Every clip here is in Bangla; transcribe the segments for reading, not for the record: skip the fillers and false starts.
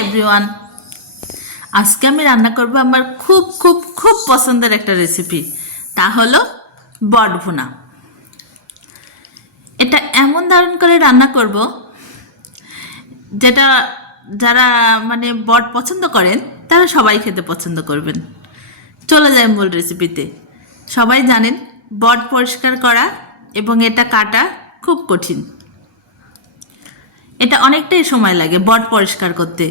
এভরিওয়ান, আজকে আমি রান্না করব আমার খুব খুব খুব পছন্দের একটা রেসিপি। তা হলো বট ভুনা। এটা এমন দারুণ করে রান্না করব যেটা যারা বট পছন্দ করেন তারা সবাই খেতে পছন্দ করবেন। চলে যাই মূল রেসিপিতে। সবাই জানেন বট পরিষ্কার করা এবং এটা কাটা খুব কঠিন। এটা অনেকটাই সময় লাগে বট পরিষ্কার করতে।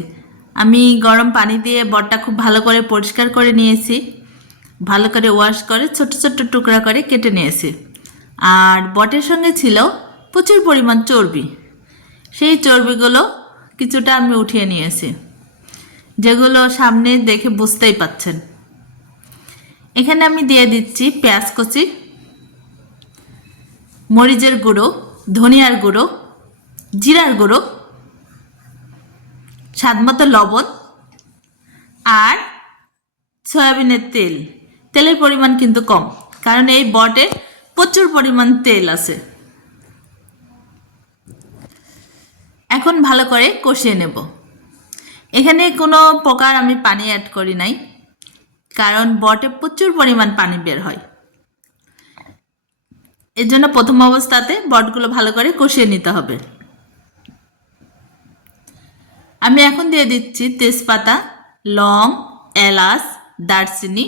আমি গরম পানি দিয়ে বটটা খুব ভালো করে পরিষ্কার করে নিয়েছি, ভালো করে ওয়াশ করে ছোট ছোট টুকরা করে কেটে নিয়েছি। আর বটের সঙ্গে ছিল প্রচুর পরিমাণ চর্বি। সেই চর্বিগুলো কিছুটা আমি উঠিয়ে নিয়েছি, যেগুলো সামনে দেখে বুঝতেই পাচ্ছেন। এখানে আমি দিয়ে দিচ্ছি পেঁয়াজ কুচি, মরিচের গুঁড়ো, ধনিয়ার গুঁড়ো, জিরার গুঁড়ো, স্বাদমতো লবণ আর সয়াবিনের তেল। তেলের পরিমাণ কিন্তু কম, কারণ এই বটে প্রচুর পরিমাণ তেল আছে। এখন ভালো করে কষিয়ে নেব। এখানে কোনো প্রকার আমি পানি অ্যাড করি নাই, কারণ বটে প্রচুর পরিমাণ পানি বের হয়। এর জন্য প্রথম অবস্থাতে বটগুলো ভালো করে কষিয়ে নিতে হবে। আমি এখন দিয়ে দিচ্ছি তেজপাতা, লং, এলাচ, দারচিনি,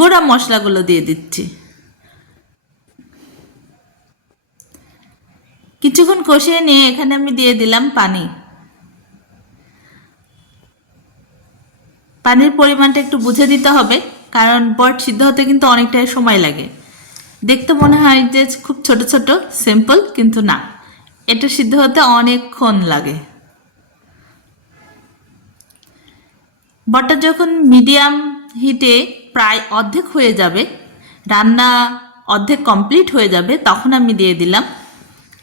গোড়া মশলাগুলো দিয়ে দিচ্ছি। কিছুক্ষণ কষিয়ে নিয়ে এখানে আমি দিয়ে দিলাম পানি। পানির পরিমাণটা একটু বুঝে দিতে হবে, কারণ বট সিদ্ধ হতে কিন্তু অনেকটাই সময় লাগে। দেখতে মনে হয় যে খুব ছোট ছোট সিম্পল, কিন্তু না, এটা সিদ্ধ হতে অনেকক্ষণ লাগে। বটটা যখন মিডিয়াম হিটে প্রায় অর্ধেক হয়ে যাবে, রান্না অর্ধেক কমপ্লিট হয়ে যাবে, তখন আমি দিয়ে দিলাম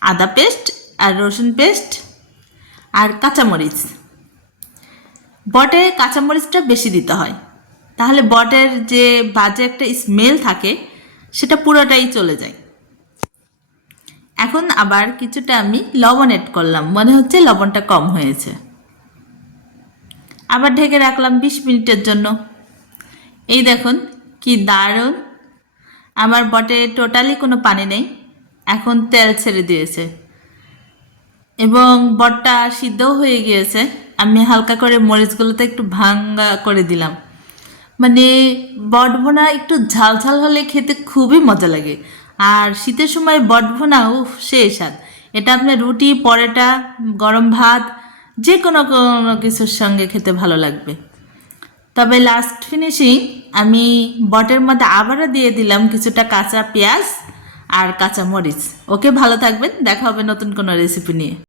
আদা পেস্ট আর রসুন পেস্ট আর কাঁচামরিচ। বটে কাঁচামরিচটা বেশি দিতে হয়, তাহলে বটের যে বাজে একটা স্মেল থাকে সেটা পুরোটাই চলে যায়। এখন আবার কিছুটা আমি লবণ অ্যাড করলাম, মনে হচ্ছে লবণটা কম হয়েছে। আবার ঢেকে রাখলাম 20 মিনিটের জন্য। এই দেখুন কি দারুণ, আমার বটে টোটালি কোনো পানি নেই, এখন তেল ছেড়ে দিয়েছে এবং বটটা সিদ্ধও হয়ে গিয়েছে। আমি হালকা করে মরিচগুলোতে একটু ভাঙ্গা করে দিলাম। বট ভুনা একটু ঝাল ঝাল হলে খেতে খুবই মজা লাগে। আর শীতের সময় বট ভুনা সেই স্বাদ। এটা আপনার রুটি, পরোটা, গরম ভাত, যে কোনো কিছুর সঙ্গে খেতে ভালো লাগবে। তবে লাস্ট ফিনিশিং আমি বটের মধ্যে আবারও দিয়ে দিলাম কিছুটা কাঁচা পেঁয়াজ আর কাঁচা মরিচ। ওকে, ভালো থাকবেন, দেখা হবে নতুন কোনো রেসিপি নিয়ে।